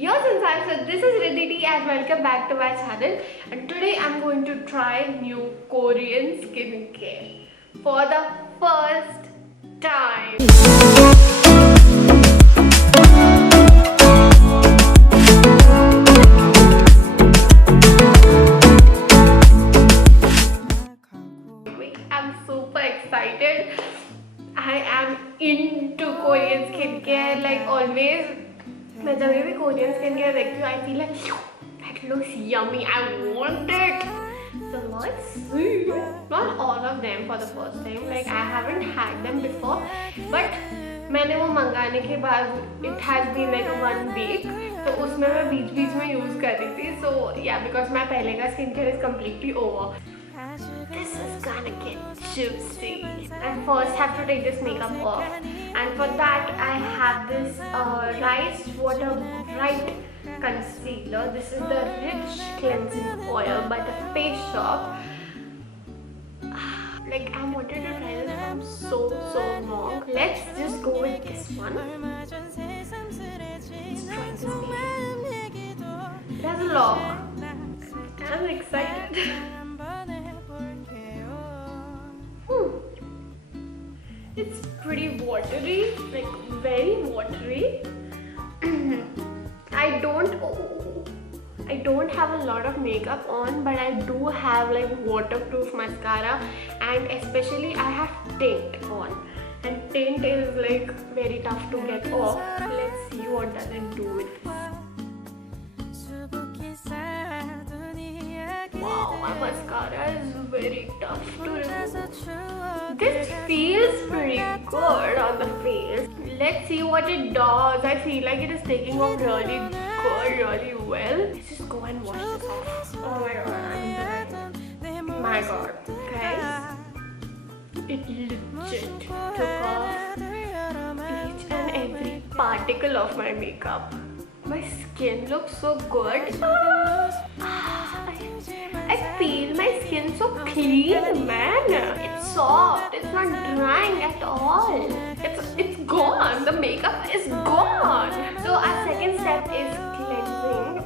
Yo Sansan, so this is Riddhi and welcome back to my channel, and today I'm going to try new Korean skincare for the first time. I'm super excited. I am into Korean skincare like always. मैं जब भी Korean skin care देखती हूँ I feel like that looks yummy, I want it. So let's see. Not all of them for the first time, like I haven't had them before, but मैंने वो मंगाने के बाद it has been like a 1 week, तो उसमें मैं बीच बीच में use कर रही थी. So yeah, because my पहले का skin care is completely over. This is gonna get juicy. I first have to take this makeup off, and for that I have this Rice Water Bright concealer. This is the Rich Cleansing Oil by the Face Shop. Like I wanted to try this from so long. Let's just go with this one. Let's try this baby. It has a lock. I'm excited. It's pretty watery, like very watery. I don't have a lot of makeup on, but I do have like waterproof mascara, and especially I have tint on, and tint is like very tough to get off. Let's see what does it do with this. Wow, my mascara is very tough to remove. This feels pretty good on the face. Let's see what it does. I feel like it is taking off really good, really well. Let's just go and wash this off. Oh my god, I'm dying. My god, guys. It legit took off each and every particle of my makeup. My skin looks so good. I feel my skin so clean, man. It's soft. It's not drying at all. It's gone. The makeup is gone. So our second step is cleansing.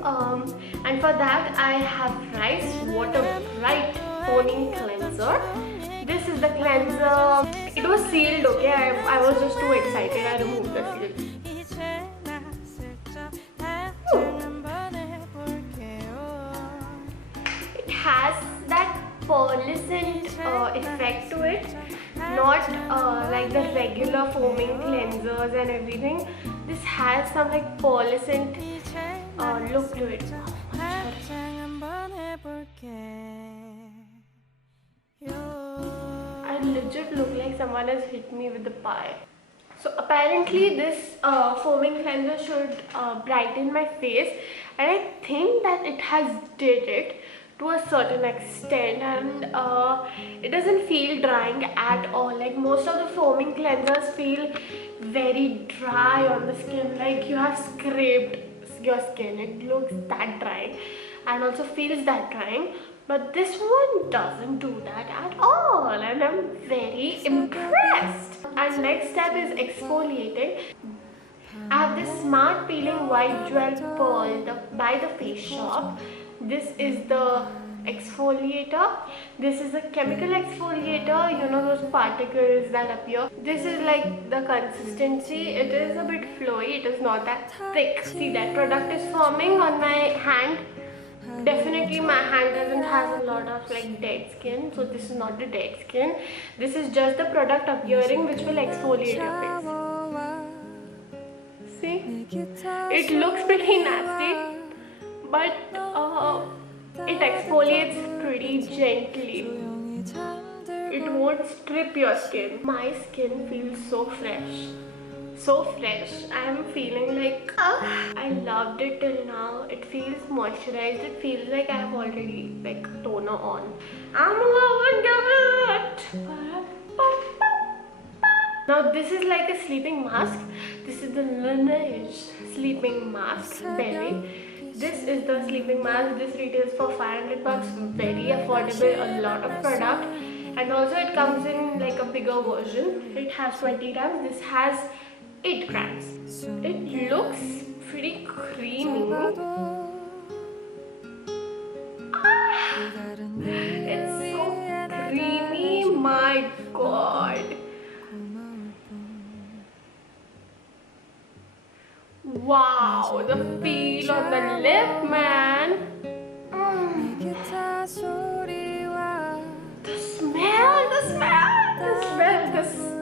And for that I have Rice Water Bright Toning Cleanser. This is the cleanser. It was sealed. Okay, I was just too excited. I removed the seal. Has that pearlescent effect to it, not like the regular foaming cleansers and everything. This has some like pearlescent look to it. I legit look like someone has hit me with the pie. So apparently this foaming cleanser should brighten my face, and I think that it has did it to a certain extent, and it doesn't feel drying at all. Like most of the foaming cleansers feel very dry on the skin, like you have scraped your skin. It looks that dry and also feels that drying, but this one doesn't do that at all, and I'm very impressed. And next step is exfoliating. I have this Smart Peeling White Jewel Pearl by the Face Shop. This is the exfoliator. This is a chemical exfoliator, you know those particles that appear. This is like the consistency. It is a bit flowy, it is not that thick. See, that product is forming on my hand. Definitely my hand doesn't have a lot of like dead skin, so this is not the dead skin. This is just the product appearing which will exfoliate your face. See, it looks pretty nasty, but it exfoliates pretty gently. It won't strip your skin. My skin feels so fresh. So fresh. I am feeling like I loved it till now. It feels moisturized. It feels like I have already like toner on. I'm loving it. Now this is like a sleeping mask. This is the Laneige sleeping mask berry. This is the sleeping mask. This retails for 500 bucks. Very affordable. A lot of product, and also it comes in like a bigger version. It has 20 grams. This has 8 grams. It looks pretty creamy. It's so creamy, my god. Wow, the feel on the lip, man. The smell,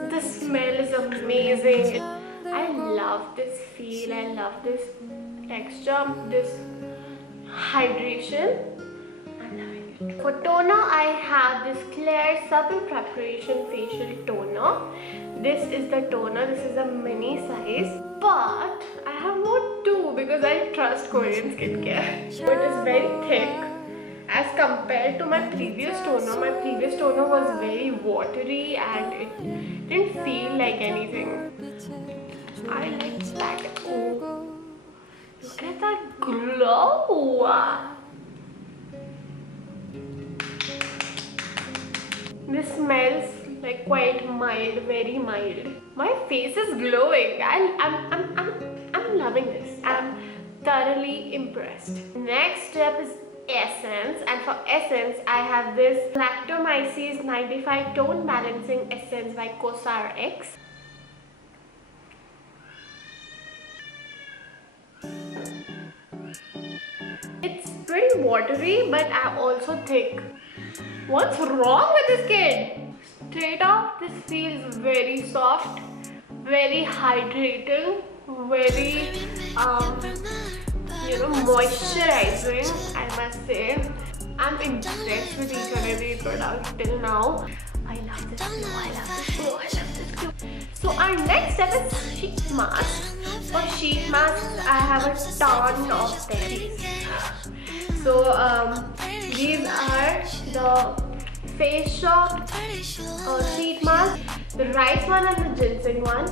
the smell is amazing. I love this feel, I love this texture, this hydration. I'm loving it. For toner, I have this Claire Supple Preparation Facial Toner. This is the toner, this is a mini size. But I have more too because I trust Korean skincare. So it is very thick. As compared to my previous toner was very watery and it didn't feel like anything. I like that. Oh, look at that glow. This smells like quite mild, very mild. My face is glowing. I'm loving this. I'm thoroughly impressed. Next step is essence, and for essence I have this Lactomyces 95 Tone Balancing Essence by COSRX. It's pretty watery, but I also think, what's wrong with this kid? Straight off, this feels very soft, very hydrating, very moisturizing, I must say. I'm impressed with each and every product till now. I love this glow, So our next step is sheet mask. For sheet masks, I have a ton of them. So these are the Face Shop sheet mask, the rice one and the ginseng one.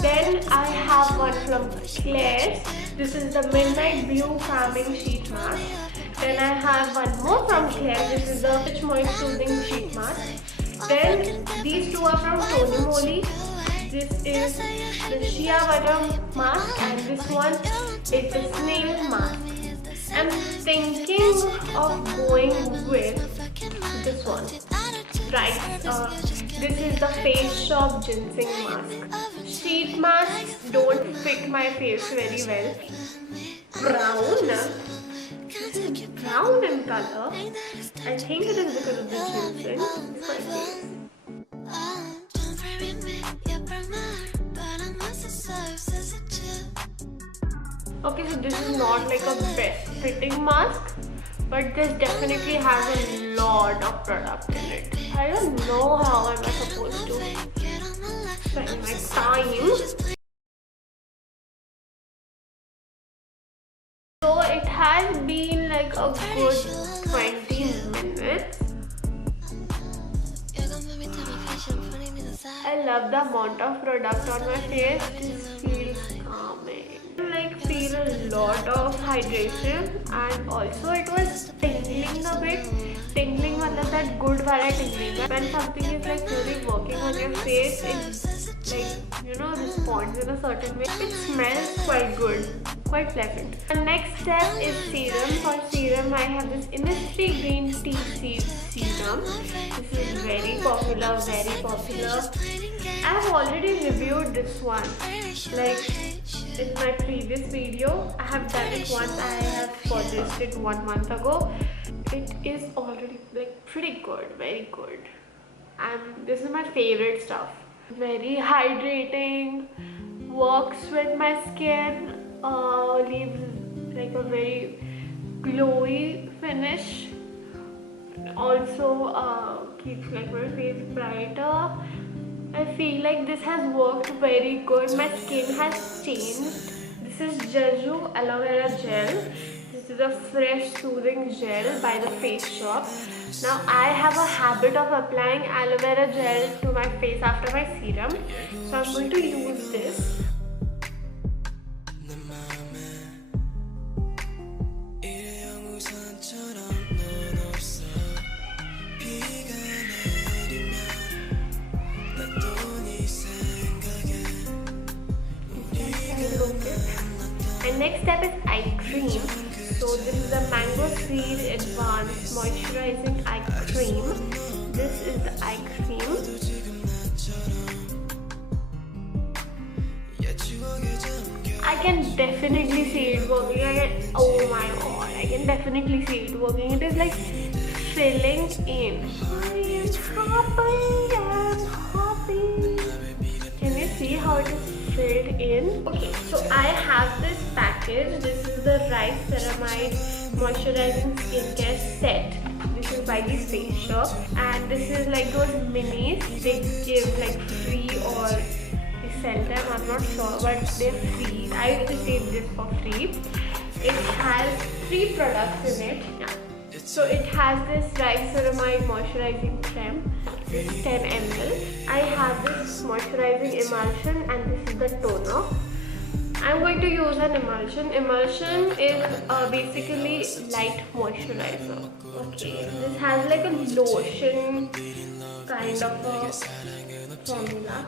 Then I have one from Claire's. This is the Midnight Blue Calming Sheet Mask. Then I have one more from Claire. This is the Pitch Moist Soothing Sheet Mask. Then these two are from Tony Moly. This is the Shea Butter Mask and this one is the Snail Mask. I'm thinking of going with this one. Right, this is the Face Shop Ginseng Mask. Sheet masks don't fit my face very well. Brown? This is brown in color. I think it is because of the ginseng. It's my face. Okay, so this is not like a best fitting mask, but this definitely has a lot of product in it. I don't know how am I supposed to spend my time. So it has been like a good 20 minutes. I love the amount of product on my face. This feels calming. I feel a lot of hydration, and also it was tingling a bit. Tingling मतलब that good wala tingling. When something is like really working on your face, it responds in a certain way. It smells quite good, quite pleasant. The next step is serum. For serum, I have this Innisfree Green Tea Seed Serum. This is very popular, I have already reviewed this one. In my previous video, I have done it once. I have purchased it 1 month ago. It is already pretty good, very good. And this is my favorite stuff. Very hydrating, works with my skin, leaves like a very glowy finish. Also keeps my face brighter. I feel like this has worked very good. My skin has changed. This is Jeju Aloe Vera Gel. This is a fresh soothing gel by the Face Shop. Now I have a habit of applying aloe vera gel to my face after my serum. So I'm going to use this. And next next step is eye cream. So this is the Mango Seed Advanced Moisturizing Eye Cream. This is the eye cream. I can definitely see it working. Oh my god, I can definitely see it working. It is like filling in. I am happy. Can you see how it is filled in? Okay, so I have this package. This is the Rice Ceramide Moisturizing Skincare Set. This is by the Face Shop, and this is like those minis they give like free, or they sell them, I'm not sure, but they're free. I received this for free. It has 3 products in it. Yeah. So it has this Rice Ceramide Moisturizing Creme. This is 10 ml. I have this moisturizing emulsion, and this is the toner. I'm going to use an emulsion. Emulsion is basically light moisturizer. Okay, this has like a lotion kind of a formula.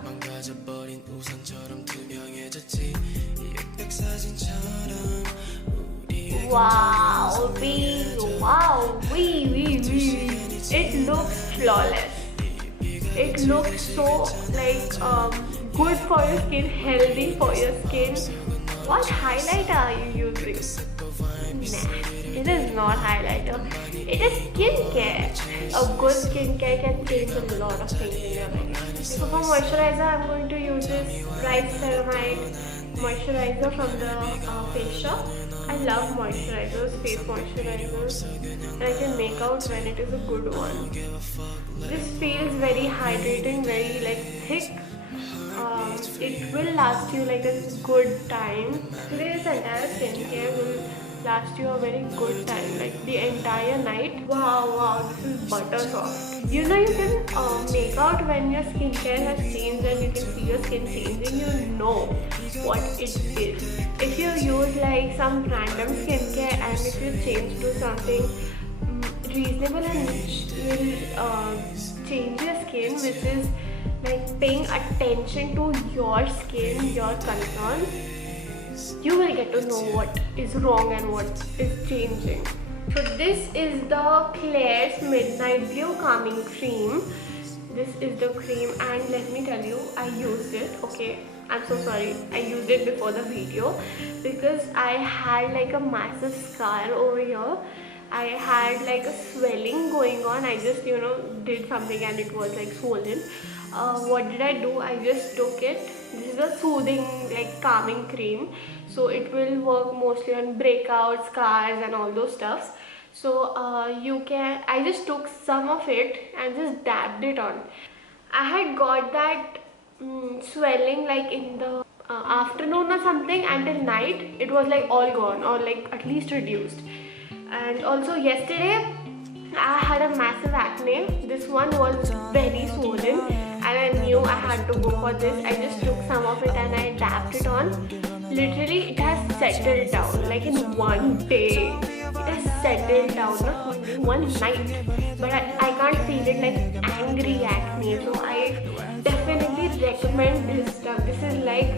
Wow, it looks flawless. It looks so like good for your skin, healthy for your skin. What highlighter are you using? Nah, it is not highlighter. It is skincare. A good skincare can change a lot of things in your life. So for moisturizer, I'm going to use this Rice Ceramide moisturizer from the Face Shop. I love moisturizers, face moisturizers, and I can make out when it is a good one. This feels very hydrating, very like thick. It will last you like a good time. This entire skincare will last you a very good time, like the entire night. Wow, this is butter soft. You know, you can make out when your skincare has changed, and you can see your skin changing. You know what it is. If you use like some random skincare, and if you change to something reasonable and which will change your skin, which is like paying attention to your skin, your concerns, you will get to know what is wrong and what is changing. So this is the Klairs Midnight Blue Calming Cream. This is the cream, and let me tell you, I used it. Okay, I'm so sorry, I used it before the video because I had like a massive scar over here. I had like a swelling going on. I just did something and it was like swollen. What did I do? I just took it. This is a soothing, like calming cream, so it will work mostly on breakouts, scars and all those stuffs. So I just took some of it and just dabbed it on. I had got that swelling like in the afternoon or something, until night it was like all gone, or like at least reduced. And also yesterday I had a massive acne. This one was very swollen and I knew I had to go for this. I just took some of it and I dabbed it on. Literally it has settled down like in one day. It has settled down, not one day, one night. But I can't feel it like angry acne. So I definitely recommend this stuff. This is like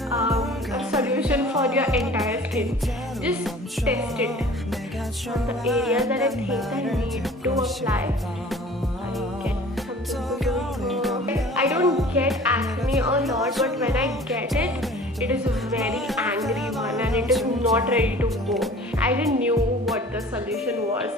a solution for your entire skin. Just test it on the areas that I think I need to apply. I don't get acne a lot, but when I get it, it is a very angry one and it is not ready to go. I didn't knew what the solution was.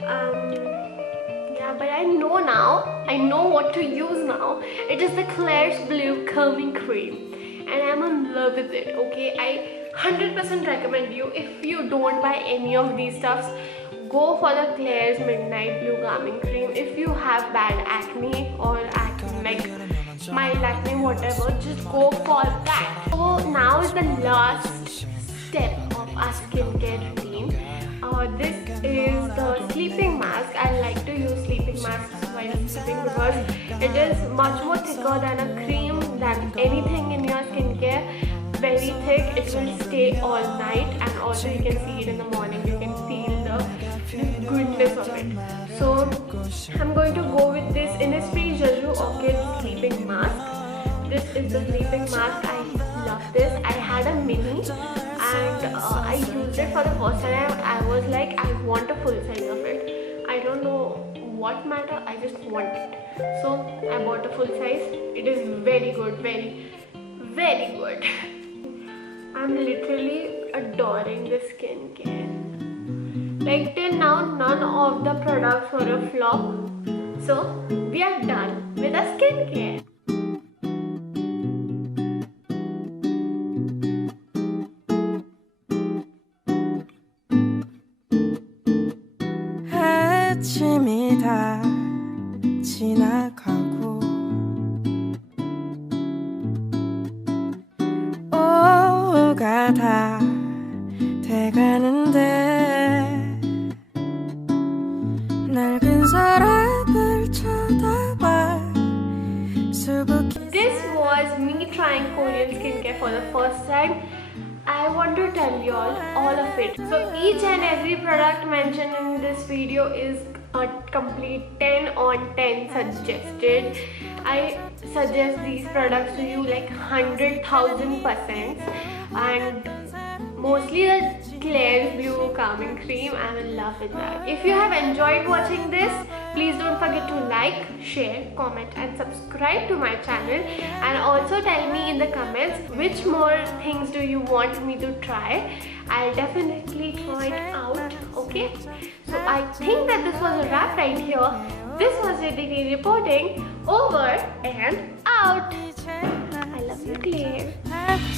Yeah, but I know now. I know what to use now. It is the Klairs Blue Calming Cream, and I'm in love with it. Okay, I 100% recommend you, if you don't buy any of these stuffs, go for the Klairs Midnight Blue Calming Cream. If you have bad acne or acne, like mild acne, whatever, just go for that. So now is the last step of our skincare routine. This is the sleeping mask. I like to use sleeping masks while sleeping because it is much more thicker than a cream, than anything in your skincare. Very thick, it will stay all night, and also you can see it in the morning. You can feel the goodness of it. So I'm going to go with this Innisfree Jeju Orchid sleeping mask. This is the sleeping mask. I love this. I had a mini and I used it for the first time. I was like, I want a full size of it. I don't know what matter, I just want it. So I bought a full size. It is very good, very good. I'm literally adoring this skincare. Like till now, none of the products were a flop. So we are done with the skincare. 아침이 다 지나가고 오후가 다 돼가는데 낡은 서랍을 쳐다봐 수북히. This was me trying Korean skincare for the first time. I want to tell you all of it. So each and every product mentioned in this video is a complete 10 on 10 suggested. I suggest these products to you like 100,000%, and mostly the Klairs Blue Calming Cream. I'm in love with that. If you have enjoyed watching this, please don't forget to like, share, comment and subscribe to my channel, and also tell me in the comments which more things do you want me to try. I'll definitely try it out, okay? So I think that this was a wrap right here. This was Riddhi reporting, over and out. I love you, Claire.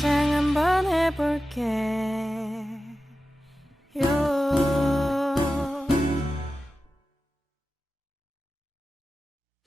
한번 해볼게.